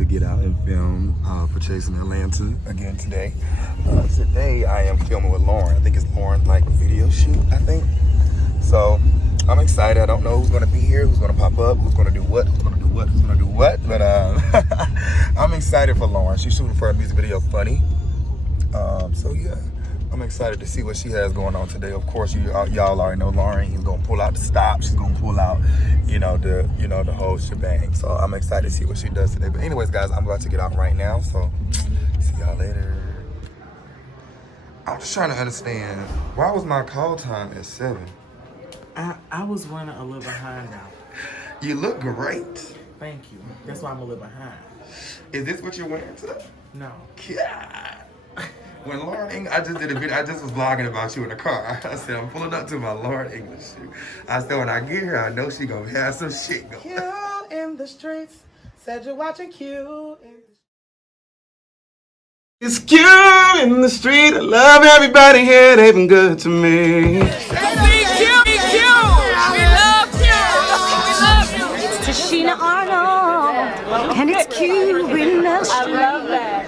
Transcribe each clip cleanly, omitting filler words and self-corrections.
to get out and film for Chasing Atlanta again today. Today I am filming with Lauren. I think it's Lauren's like video shoot, I think. So I'm excited. I don't know who's gonna be here, who's gonna pop up, who's gonna do what, who's gonna do what, who's gonna do what. But I'm excited for Lauren. She's shooting for a music video, Funny. So yeah, I'm excited to see what she has going on today. Of course, y'all already know Lauren is gonna pull out the stop. She's gonna pull out, the whole shebang. So I'm excited to see what she does today. But anyways, guys, I'm about to get out right now. So see y'all later. I'm just trying to understand, why was my call time at 7? I was running a little behind now. You look great. Thank you. That's why I'm a little behind. Is this what you're wearing today? No. Yeah. When Lauren I just did a video, I just was vlogging about you in the car. I said, I'm pulling up to my Lauren English shoot. I said, when I get here, I know she gonna have some shit going. Q in the streets, said you're watching Q in the It's Q in the street. I love everybody here. They've been good to me. Sheena Arnold, and it's Q in the street. I love that.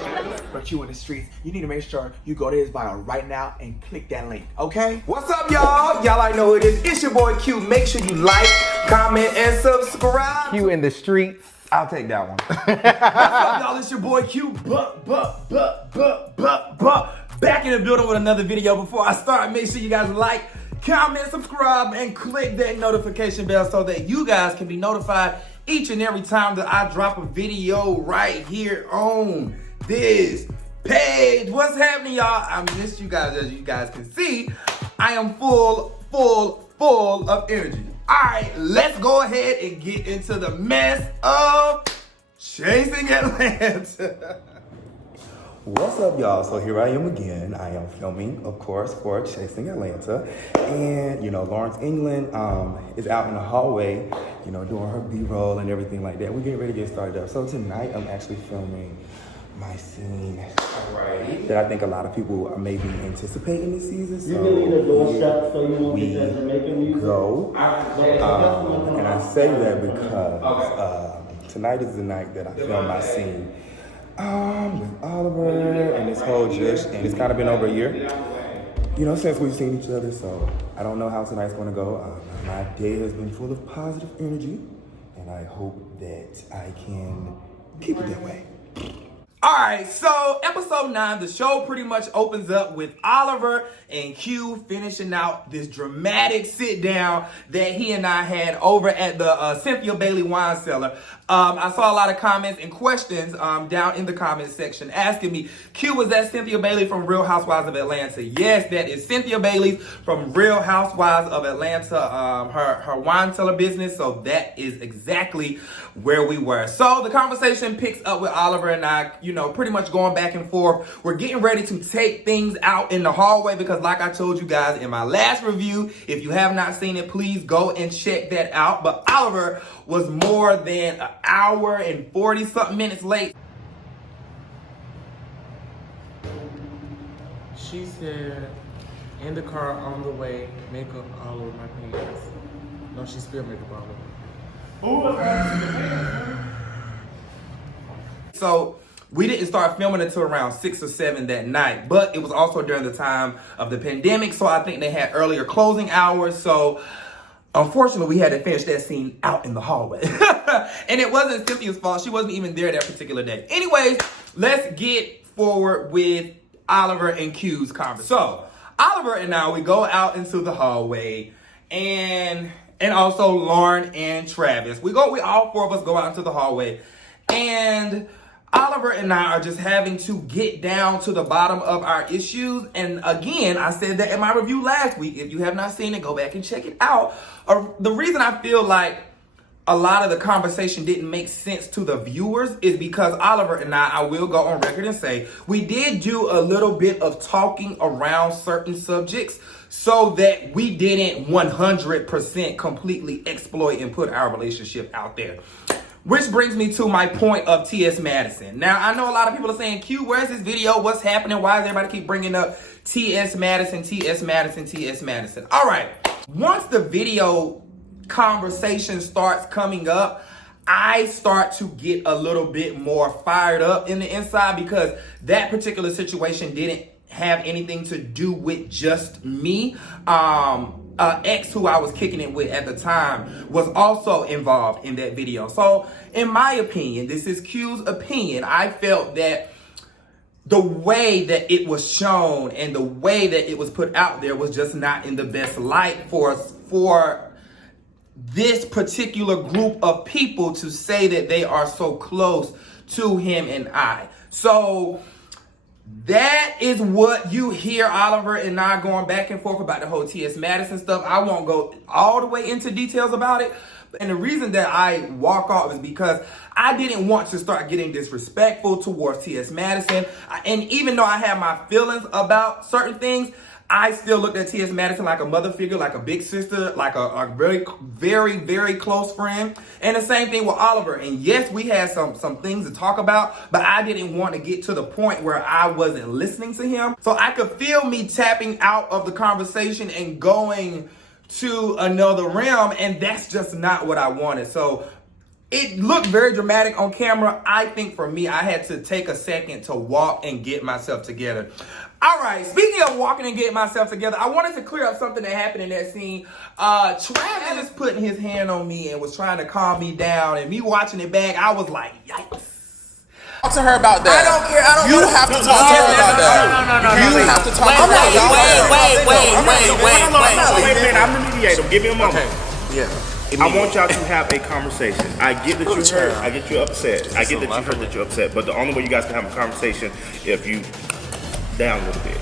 For Q in the streets, you need to make sure you go to his bio right now and click that link, okay? What's up, y'all? Y'all already know who it is. It's your boy Q. Make sure you like, comment, and subscribe. Q in the streets. I'll take that one. What's up, y'all? It's your boy Q. Back in the building with another video. Before I start, make sure you guys like, comment, subscribe, and click that notification bell so that you guys can be notified each and every time that I drop a video right here on this page. What's happening, y'all? I missed you guys. As you guys can see, I am full of energy. All right, let's go ahead and get into the mess of Chasing Atlanta. What's up, y'all? So here I am again. I am filming, of course, for Chasing Atlanta. And, Lawrence England is out in the hallway, doing her B-roll and everything like that. We're getting ready to get started up. So tonight, I'm actually filming my scene that I think a lot of people are maybe anticipating this season. So you need a door shut so you won't get that Jamaican music. Go. And I say that because tonight is the night that I film my scene. With Oliver and this whole Jush, and it's kind of been over a year, since we've seen each other, so I don't know how tonight's gonna go. My day has been full of positive energy, and I hope that I can keep it that way. All right, so episode 9, the show pretty much opens up with Oliver and Q finishing out this dramatic sit down that he and I had over at the Cynthia Bailey wine cellar. I saw a lot of comments and questions down in the comment section asking me, Q, was that Cynthia Bailey from Real Housewives of Atlanta? Yes, that is Cynthia Bailey from Real Housewives of Atlanta, her wine cellar business. So that is exactly where we were. So the conversation picks up with Oliver and I, pretty much going back and forth. We're getting ready to take things out in the hallway because like I told you guys in my last review, if you have not seen it, please go and check that out. But Oliver was more than an hour and 40-something minutes late. She said, in the car on the way, makeup all over my pants. No, she spilled makeup all over. So we didn't start filming until around 6 or 7 that night, but it was also during the time of the pandemic, so I think they had earlier closing hours. So unfortunately, we had to finish that scene out in the hallway. And it wasn't Cynthia's fault. She wasn't even there that particular day. Anyways, let's get forward with Oliver and Q's conversation. So Oliver and I, we go out into the hallway, and also Lauren and Travis. We all 4 of us go out into the hallway, and Oliver and I are just having to get down to the bottom of our issues. And again, I said that in my review last week. If you have not seen it, go back and check it out. The reason I feel like a lot of the conversation didn't make sense to the viewers is because Oliver and I will go on record and say, we did do a little bit of talking around certain subjects so that we didn't 100% completely exploit and put our relationship out there. Which brings me to my point of T.S. Madison. Now, I know a lot of people are saying, Q, where's this video? What's happening? Why does everybody keep bringing up T.S. Madison, T.S. Madison, T.S. Madison? All right. Once the video conversation starts coming up, I start to get a little bit more fired up in the inside because that particular situation didn't have anything to do with just me. Ex who I was kicking it with at the time was also involved in that video. So in my opinion, this is Q's opinion, I felt that the way that it was shown and the way that it was put out there was just not in the best light for this particular group of people to say that they are so close to him and I. So that is what you hear Oliver and I going back and forth about the whole T.S. Madison stuff. I won't go all the way into details about it. And the reason that I walk off is because I didn't want to start getting disrespectful towards T.S. Madison. And even though I had my feelings about certain things, I still looked at T.S. Madison like a mother figure, like a big sister, like a very, very, very close friend. And the same thing with Oliver. And yes, we had some things to talk about, but I didn't want to get to the point where I wasn't listening to him. So I could feel me tapping out of the conversation and going to another realm, and that's just not what I wanted. So it looked very dramatic on camera. I think for me, I had to take a second to walk and get myself together. All right, speaking of walking and getting myself together, I wanted to clear up something that happened in that scene. Travis putting his hand on me and was trying to calm me down, and me watching it back, I was like, yikes. Talk to her about that. I don't care. I don't You have to talk to her about that. You have to talk to her about that. Wait. I'm the mediator. Give me a moment. Yeah. I want y'all to have a conversation. I get that you hurt. I get you upset. I get that you hurt that you're upset. But the only way you guys can have a conversation if you down a little bit.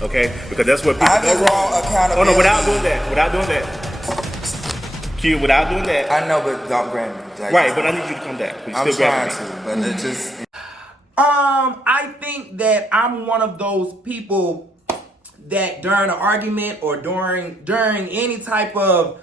Okay? Because that's what people go wrong. Oh no, without doing that. Q, without doing that. I know, but don't grab me. Right, but I need you to come back. I'm trying to, but it just... I think that I'm one of those people that during an argument or during any type of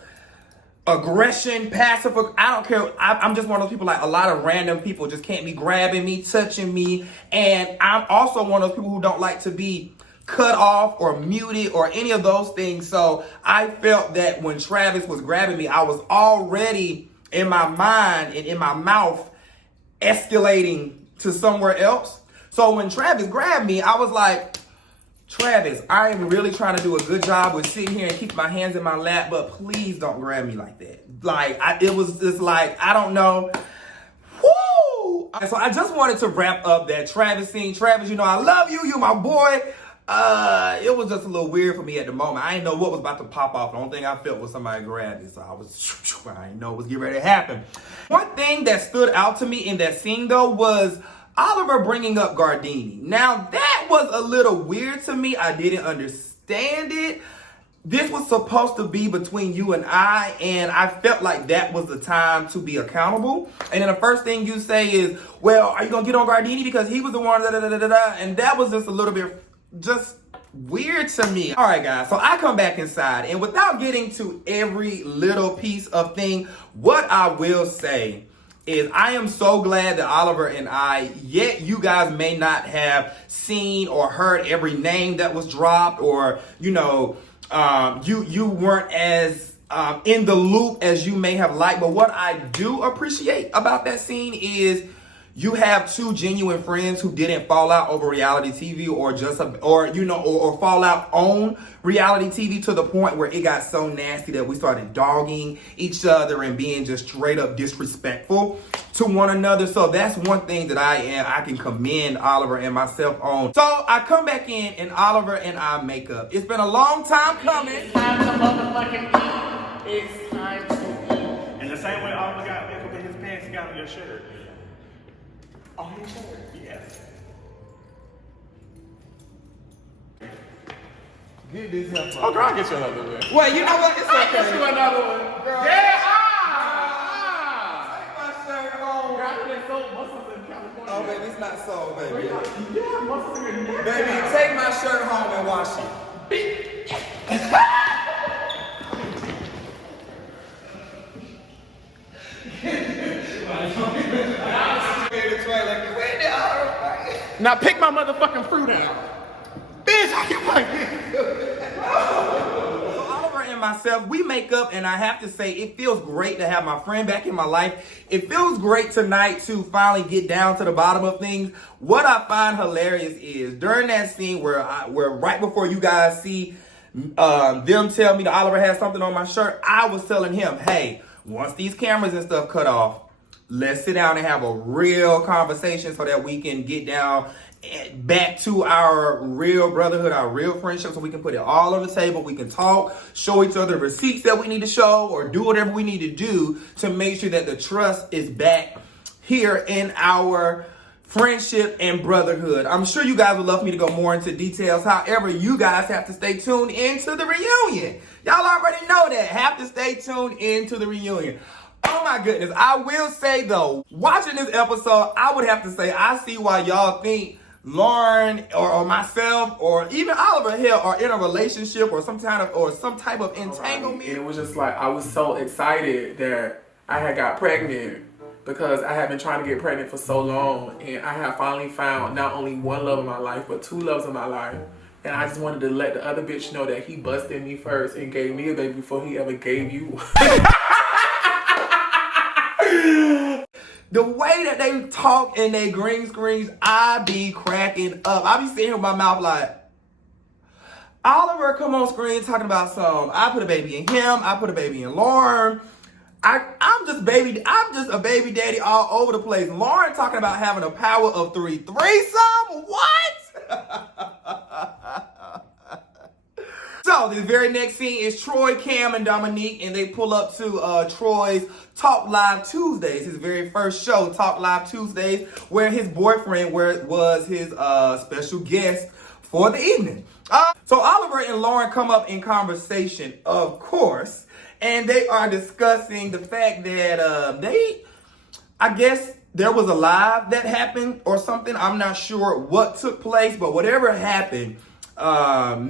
aggression, passive, I don't care. I'm just one of those people, like a lot of random people just can't be grabbing me, touching me. And I'm also one of those people who don't like to be cut off or muted or any of those things. So I felt that when Travis was grabbing me, I was already in my mind and in my mouth escalating to somewhere else. So when Travis grabbed me, I was like, Travis, I am really trying to do a good job with sitting here and keep my hands in my lap, but please don't grab me like that. Like, it was just like, I don't know. Woo! So I just wanted to wrap up that Travis scene. Travis, you know, I love you. You my boy. It was just a little weird for me at the moment. I didn't know what was about to pop off. The only thing I felt was somebody grabbed me. So I didn't know what was getting ready to happen. One thing that stood out to me in that scene, though, was Oliver bringing up Gardini. Now, that was a little weird to me. I didn't understand it. This was supposed to be between you and I felt like that was the time to be accountable. And then the first thing you say is, well, are you going to get on Gardini because he was the one, da-da-da-da-da. And that was just a little bit just weird to me. All right, guys, so I come back inside, and without getting to every little piece of thing, what I will say is I am so glad that Oliver and I, yet you guys may not have seen or heard every name that was dropped, or, you know, you weren't as in the loop as you may have liked. But what I do appreciate about that scene is you have two genuine friends who didn't fall out over reality TV or fall out on reality TV to the point where it got so nasty that we started dogging each other and being just straight up disrespectful to one another. So that's one thing that I can commend Oliver and myself on. So I come back in and Oliver and I make up. It's been a long time coming. It's time to motherfucking eat. It's time to eat. And the same way Oliver got makeup in his pants, he got on your shirt. On your shirt? Yes. Get this help. Oh, girl, I'll get you another one. Well, you know what? It's okay. Get you another one. Girl. Yeah, Take my shirt home. Girl, I done sold muscles in California. Oh, baby, it's not so, baby. Yeah, muscles in your neck. Baby, take my shirt home and wash it. Now pick my motherfucking fruit out. Bitch, how you like this? Oliver and and myself, we make up, and I have to say, it feels great to have my friend back in my life. It feels great tonight to finally get down to the bottom of things. What I find hilarious is during that scene where right before you guys see them tell me that Oliver has something on my shirt, I was telling him, hey, once these cameras and stuff cut off, let's sit down and have a real conversation so that we can get down back to our real brotherhood, our real friendship, so we can put it all on the table. We can talk, show each other receipts that we need to show, or do whatever we need to do to make sure that the trust is back here in our friendship and brotherhood. I'm sure you guys would love me to go more into details. However, you guys have to stay tuned into the reunion. Y'all already know that. Have to stay tuned into the reunion. Oh my goodness. I will say though, watching this episode, I would have to say I see why y'all think Lauren or myself or even Oliver here are in a relationship or some type of entanglement. And it was just like I was so excited that I had got pregnant because I had been trying to get pregnant for so long, and I have finally found not only one love in my life but two loves in my life. And I just wanted to let the other bitch know that he busted me first and gave me a baby before he ever gave you. The way that they talk in their green screens, I be cracking up. I be sitting here with my mouth like, Oliver come on screen talking about I put a baby in him, I put a baby in Lauren. I'm just a baby daddy all over the place. Lauren talking about having a power of threesome? What? So this very next scene is Troy, Cam, and Dominique, and they pull up to Troy's Talk Live Tuesdays, his very first show, Talk Live Tuesdays, where his boyfriend was his special guest for the evening. So Oliver and Lauren come up in conversation, of course, and they are discussing the fact that I guess there was a live that happened or something. I'm not sure what took place, but whatever happened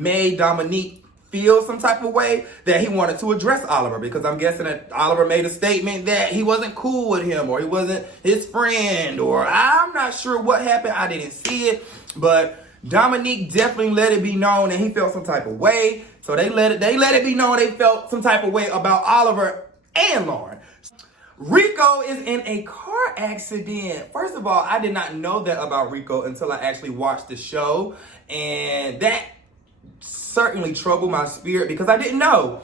made Dominique feel some type of way that he wanted to address Oliver, because I'm guessing that Oliver made a statement that he wasn't cool with him or he wasn't his friend, or I'm not sure what happened. I didn't see it, but Dominique definitely let it be known that he felt some type of way. So they let it be known they felt some type of way about Oliver and Lauren. Rico is in a car accident. First of all, I did not know that about Rico until I actually watched the show, and that certainly troubled my spirit because I didn't know.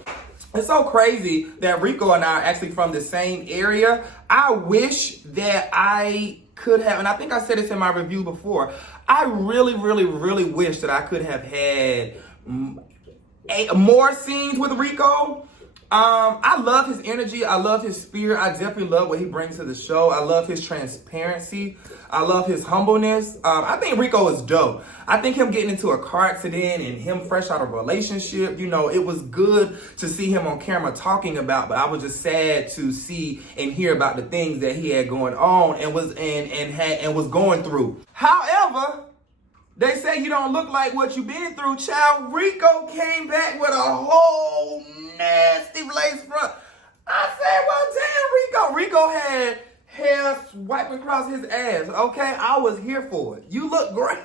It's so crazy that Rico and I are actually from the same area. I wish that I could have, and I think I said this in my review before, I really, really, really wish that I could have had more scenes with Rico. I love his energy. I love his spirit. I definitely love what he brings to the show. I love his transparency. I love his humbleness. I think Rico is dope. I think him getting into a car accident and him fresh out of a relationship, it was good to see him on camera talking about, but I was just sad to see and hear about the things that he had going on and was going through. However, they say you don't look like what you've been through, child. Rico came back with a whole nasty lace front. I said, well, damn, Rico had hair wiping across his ass, okay? I was here for it. You look great.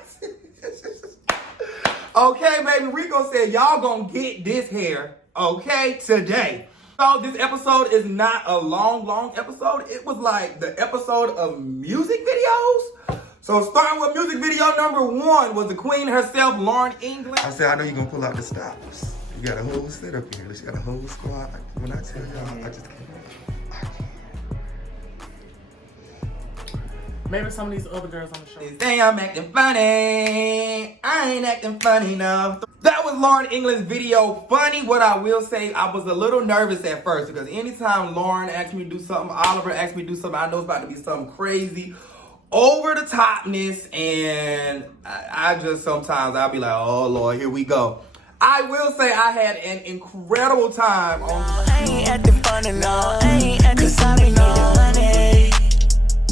Okay, baby, Rico said, y'all gonna get this hair, okay, today. So this episode is not a long episode. It was like the episode of music videos. So starting with music video number 1 was the queen herself, Lauren England. I said, I know you're going to pull out the stops. You got a whole setup here. You got a whole squad. When I tell y'all, I just can't. Maybe some of these other girls on the show. They say I'm acting funny. I ain't acting funny enough. That was Lauren England's video, Funny. What I will say, I was a little nervous at first because anytime Lauren asked me to do something, Oliver asked me to do something, I know it's about to be something crazy, over the topness, and I just sometimes I'll be like, oh Lord, here we go. I will say I had an incredible time on I ain't acting funny, no. I ain't acting funny, no.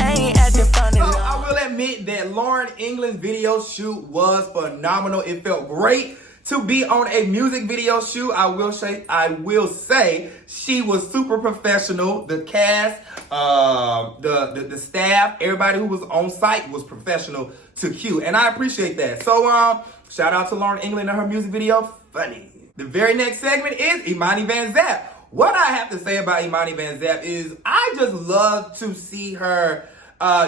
I ain't acting funny, no. So I will admit that Lauren England's video shoot was phenomenal. It felt great to be on a music video shoot. I will say she was super professional. The cast, the staff, everybody who was on site was professional to Q, and I appreciate that. So shout out to Lauren England and her music video, Funny. The very next segment is Imani Van Zap. What I have to say about Imani Van Zap is I just love to see her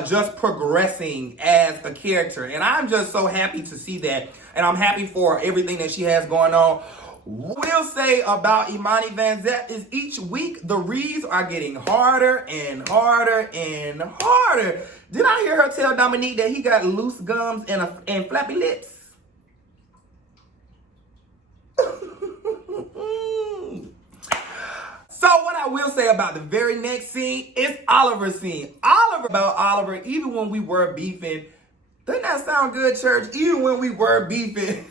just progressing as a character. And I'm just so happy to see that. And I'm happy for everything that she has going on. We'll say about Imani Van Zap is each week the reads are getting harder and harder and harder. Did I hear her tell Dominique that he got loose gums and flappy lips? So what I will say about the very next scene is Oliver's scene. Oliver, even when we were beefing, doesn't that sound good, church? Even when we were beefing.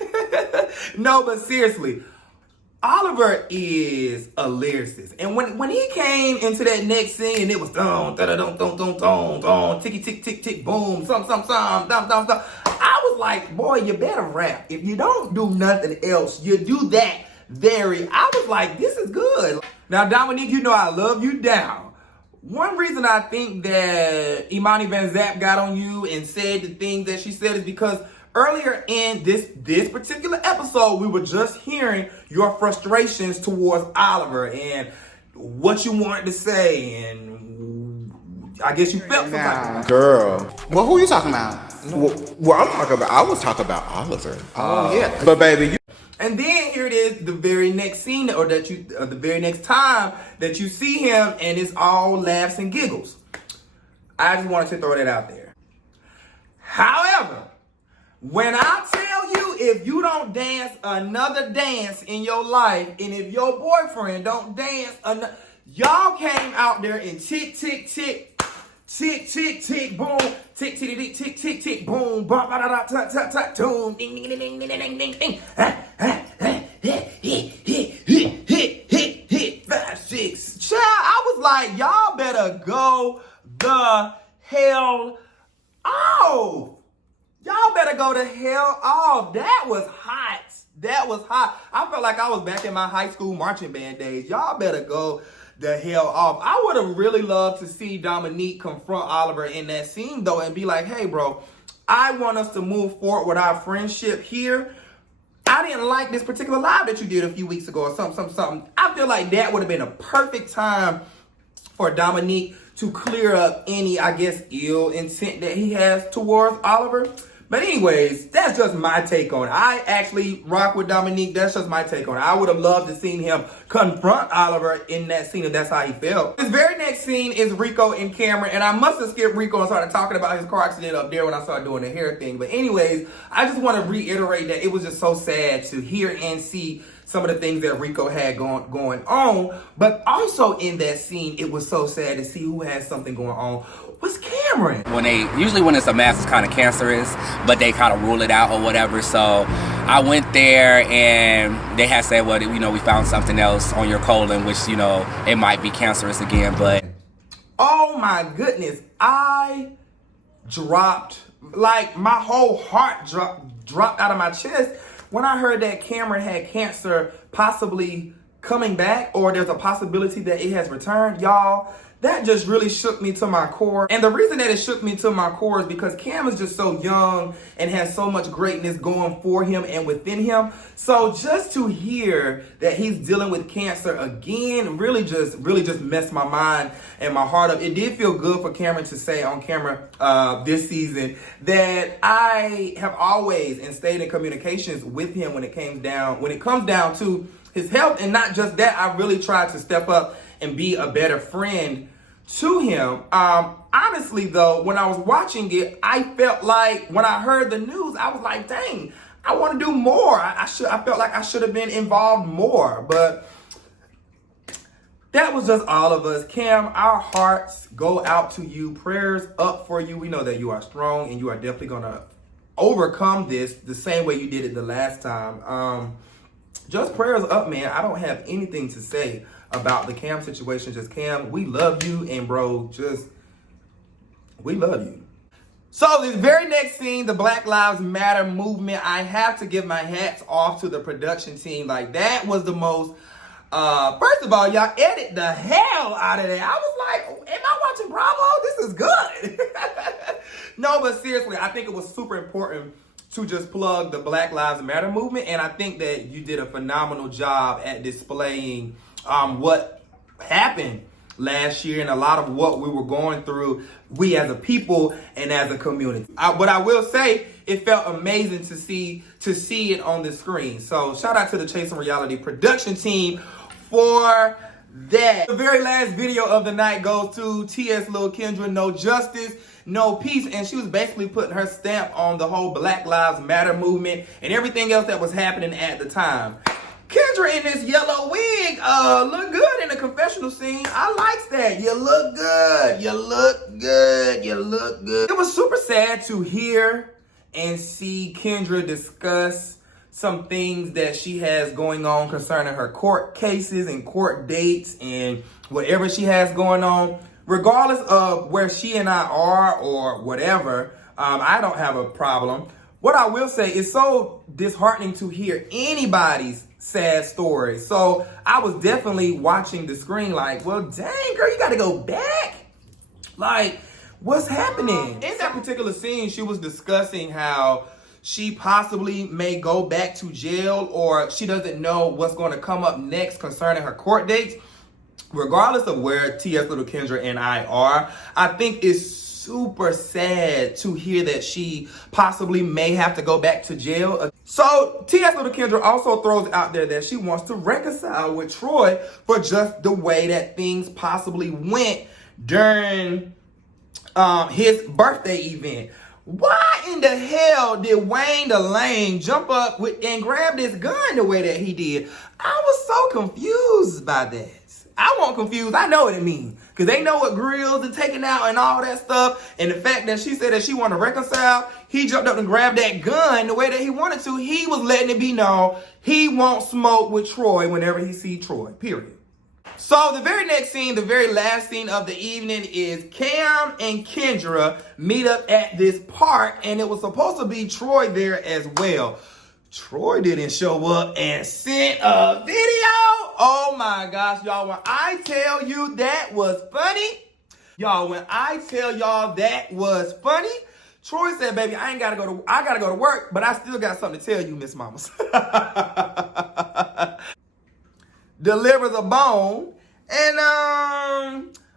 No, but seriously, Oliver is a lyricist. And when he came into that next scene and it was dum, ticky, tick, tick, tick, boom, dum, I was like, boy, you better rap. If you don't do nothing else, you do that. I was like, this is good. Now, Dominique, you know I love you down. One reason I think that Imani Van Zap got on you and said the things that she said is because earlier in this particular episode, we were just hearing your frustrations towards Oliver and what you wanted to say, and I guess you felt something. Girl. Well, who are you talking about? Well, I was talking about Oliver. Oh, yeah. But baby, And then here it is, the very next scene, or the very next time that you see him, and it's all laughs and giggles. I just wanted to throw that out there. However, when I tell you, if you don't dance another dance in your life, and if your boyfriend don't dance y'all came out there and tick, tick, tick, tick, tick, tick, boom, tick, tick, tick, tick, tick, tick, boom, ba ba da da ta ta ta, boom, ding, ding, ding, ding, ding, ding, ding, ding, hit, 5, 6. Child, I was like, y'all better go the hell off. Y'all better go the hell off. That was hot. I felt like I was back in my high school marching band days. Y'all better go the hell off. I would have really loved to see Dominique confront Oliver in that scene though and be like, hey bro, I want us to move forward with our friendship here. I didn't like this particular live that you did a few weeks ago or something. I feel like that would have been a perfect time for Dominique to clear up any, I guess, ill intent that he has towards Oliver. But anyways, that's just my take on it. I actually rock with Dominique. That's just my take on it. I would have loved to see him confront Oliver in that scene if that's how he felt. This very next scene is Rico and Cameron. And I must have skipped Rico and started talking about his car accident up there when I started doing the hair thing. But anyways, I just want to reiterate that it was just so sad to hear and see some of the things that Rico had going on. But also in that scene, it was so sad to see who had something going on. Was Cameron. Usually when it's a mass, it's kind of cancerous, but they kind of rule it out or whatever. So I went there and they had said, well, we found something else on your colon, which, it might be cancerous again, but. Oh my goodness. I dropped, like my whole heart dropped out of my chest when I heard that Cameron had cancer possibly coming back, or there's a possibility that it has returned. Y'all, that just really shook me to my core. And the reason that it shook me to my core is because Cam is just so young and has so much greatness going for him and within him. So just to hear that he's dealing with cancer again really just messed my mind and my heart up. It did feel good for Cameron to say on camera this season that I have always and stayed in communications with him when it comes down to his health. And not just that, I really tried to step up and be a better friend to him. Honestly though, when I was watching it, I felt like when I heard the news, I was like, dang, I want to do more. I felt like I should have been involved more, but that was just all of us. Cam, our hearts go out to you. Prayers up for you. We know that you are strong and you are definitely going to overcome this the same way you did it the last time. Just prayers up, man. I don't have anything to say about the Cam situation. Just Cam, we love you, and bro, we love you. So this very next scene, the Black Lives Matter movement, I have to give my hats off to the production team. Like, that was the most, first of all, y'all edit the hell out of that. I was like, am I watching Bravo? This is good. No, but seriously, I think it was super important to just plug the Black Lives Matter movement. And I think that you did a phenomenal job at displaying what happened last year and a lot of what we were going through, we as a people and as a community. What I will say, it felt amazing to see it on the screen. So shout out to the Chasing Reality production team for that. The very last video of the night goes to T.S. Lil Kendra, No Justice, No Peace, and she was basically putting her stamp on the whole Black Lives Matter movement and everything else that was happening at the time. Kendra in this yellow wig look good in the confessional scene. I likes that. You look good. You look good. You look good. It was super sad to hear and see Kendra discuss some things that she has going on concerning her court cases and court dates and whatever she has going on. Regardless of where she and I are or whatever, I don't have a problem. What I will say is so disheartening to hear anybody's sad story. So I was definitely watching the screen like, well, dang, girl, you got to go back. Like, what's happening? In that particular scene, she was discussing how she possibly may go back to jail or she doesn't know what's going to come up next concerning her court dates. Regardless of where T.S. Little Kendra and I are, I think it's super sad to hear that she possibly may have to go back to jail. So T.S. Little Kendra also throws out there that she wants to reconcile with Troy for just the way that things possibly went during his birthday event. Why in the hell did Wayne the Lame jump up and grab this gun the way that he did? I was so confused by that. I wasn't confused. I know what it means. Because they know what grills are taking out and all that stuff. And the fact that she said that she wanted to reconcile, he jumped up and grabbed that gun the way that he wanted to. He was letting it be known he won't smoke with Troy whenever he sees Troy, period. So the very next scene, the very last scene of the evening is Cam and Kendra meet up at this park. And it was supposed to be Troy there as well. Troy didn't show up and sent a video. Oh my gosh, y'all, when I tell you that was funny, Troy said, baby, I gotta go to work, but I still got something to tell you, Miss Mamas. Delivers a bone. And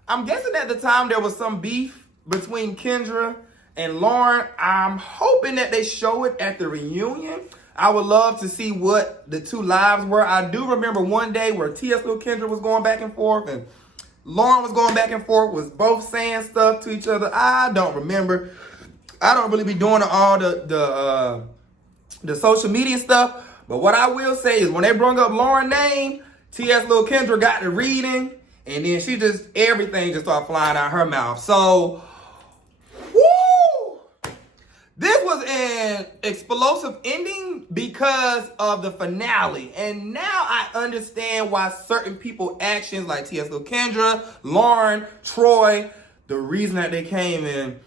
I'm guessing at the time there was some beef between Kendra and Lauren. I'm hoping that they show it at the reunion. I would love to see what the two lives were. I do remember one day where T.S. Lil Kendra was going back and forth and Lauren was going back and forth, was both saying stuff to each other. I don't remember. I don't really be doing all the social media stuff. But what I will say is when they brought up Lauren's name, T.S. Lil Kendra got to reading and then everything just started flying out her mouth. So, woo! This was an explosive ending because of the finale. And now I understand why certain people's actions like T.S. Lil Kendra, Lauren, Troy, the reason that they came and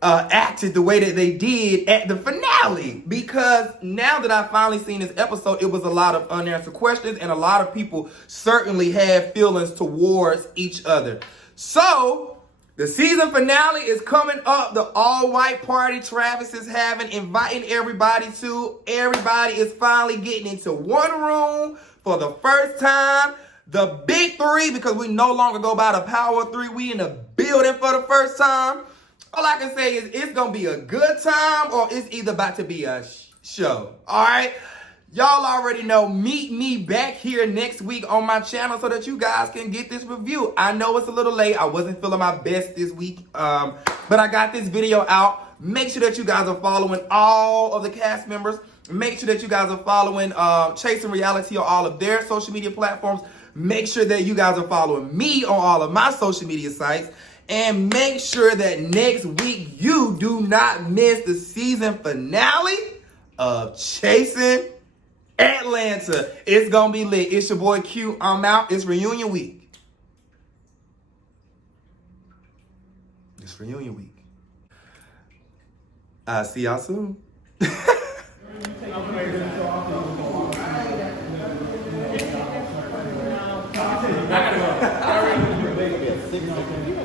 acted the way that they did at the finale. Because now that I've finally seen this episode, it was a lot of unanswered questions and a lot of people certainly had feelings towards each other. So, the season finale is coming up. The all-white party Travis is having, inviting everybody to. Everybody is finally getting into one room for the first time. The big three, because we no longer go by the power of three. We in the building for the first time. All I can say is it's going to be a good time or it's either about to be a show. All right? Y'all already know, meet me back here next week on my channel so that you guys can get this review. I know it's a little late. I wasn't feeling my best this week, but I got this video out. Make sure that you guys are following all of the cast members. Make sure that you guys are following Chasing Reality on all of their social media platforms. Make sure that you guys are following me on all of my social media sites. And make sure that next week you do not miss the season finale of Chasing Atlanta. It's gonna be lit. It's your boy Q. I'm out. It's reunion week. It's reunion week. I'll see y'all soon. I gotta go.